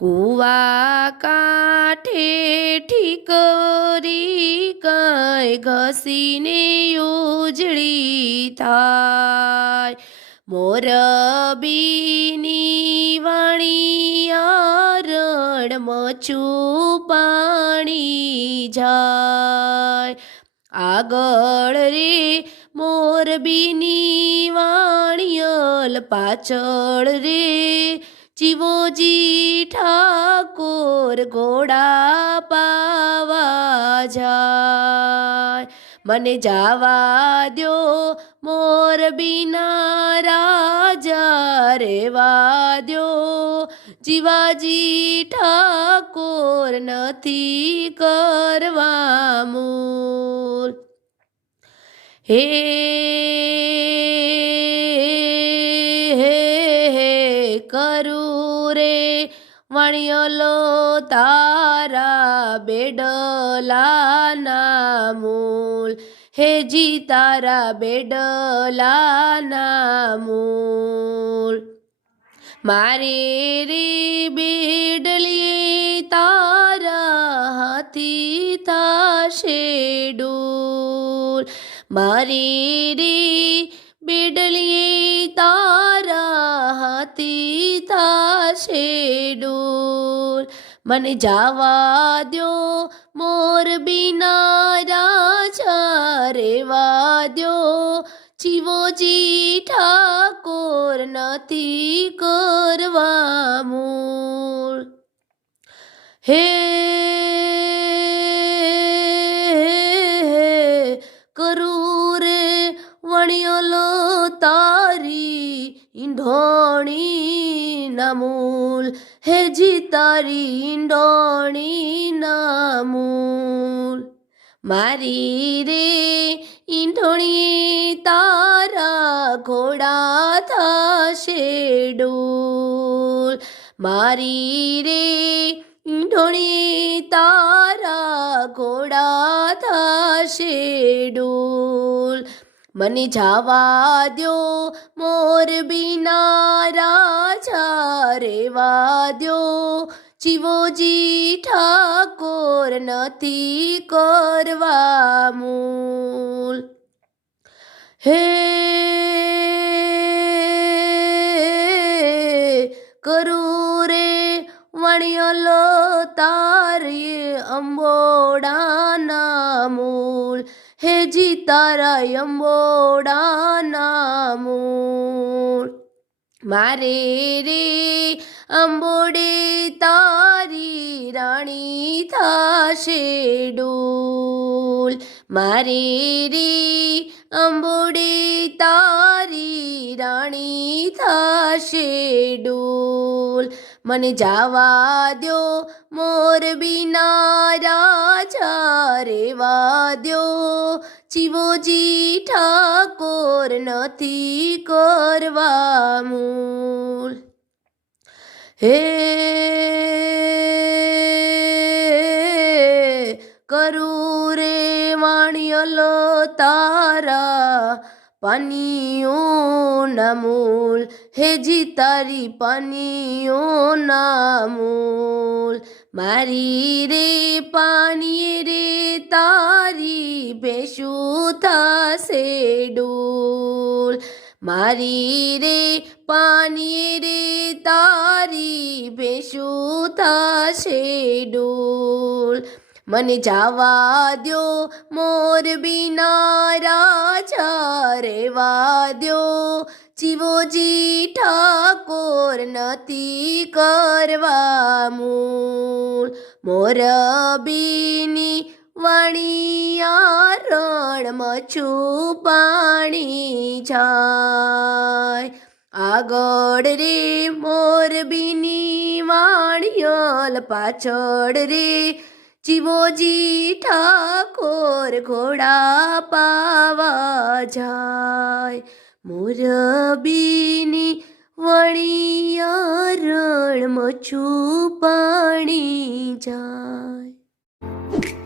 કુવા કાંઠે ઠીકરી કાંઈ ઘસીને ઉજળી થાય, મોરબીની વાણિયા રણમચું પાણી જાય, આગળ રે મોરબીની વાણિયલ પાછળ રે જીવોજી ઠાકોર ઘોડા પાવા જાય, મને જાવા દ્યો મોરબીના રાજા રેવા દ્યો, જીવાજી ઠાકોર નથી કરવા મૂલ, હે કરું રે વણિયલો તારા બેડલાના મૂલ, હેજી તારા બેડલાના મૂલ, મારે રે બેડલીએ તારા હાથી થાશે ડોલ, મારી રે બેડલીએ તારા હાથી થાશે ડોલ, મને જાવા દ્યો મોરબીના રાજા રેવા દ્યો, જીવોજી ઠાકોર નથી કરવા મૂળ, હે કરું રે વણિયલો તારી ઈંઢોણી ના મૂલ, હેજી તારી ઈંઢોણી ના મૂલ, મારી રે ઈંઢોણી તારા ઘોડા થાશે ડોલ, મારી રે ઈંઢોણી તારા ઘોડા થાશે ડોલ, મને જાવા દ્યો મોરબીના રાજા રેવા દ્યો, જીવોજી ઠાકોર નથી કરવા મૂલ, હે કરું રે વણિયલો તારી અંબોડાના મૂલ, હેજી તારા અંબોડાના મૂલ, મારે રે અંબોડે તારી રાણી થાશે ડોલ, મારે રે અંબોડે તારી રાણી થાશે ડોલ, મને જાવા દ્યો મોરબીના રાજા રેવા દ્યો, જીવોજી ઠાકોર નથી કરવા મૂલ, હે કરું રે વાણિયલો તારા પાનીઓ ના મૂલ, હેજી તારી પાનીઓ ના મૂલ, મારી રે પાણીએ રે તારી ભેંસું થાશે ડોલ, મારી રે પાણીએ રે તારી ભેંસું થાશે ડોલ, મને જાવા દ્યો મોરબીના રાજા રેવા દ્યો, જીવોજી ઠાકોર નથી કરવા મૂલ, મોરબીની વાણિયા રણમચું પાણી જાય, આગળ રે મોરબીની વાણિયલ પાછળ રે જીવોજી ઠાકોર ઘોડા પાવા જાય, મોરબીની વણિયા રણમચું પાણી જાય.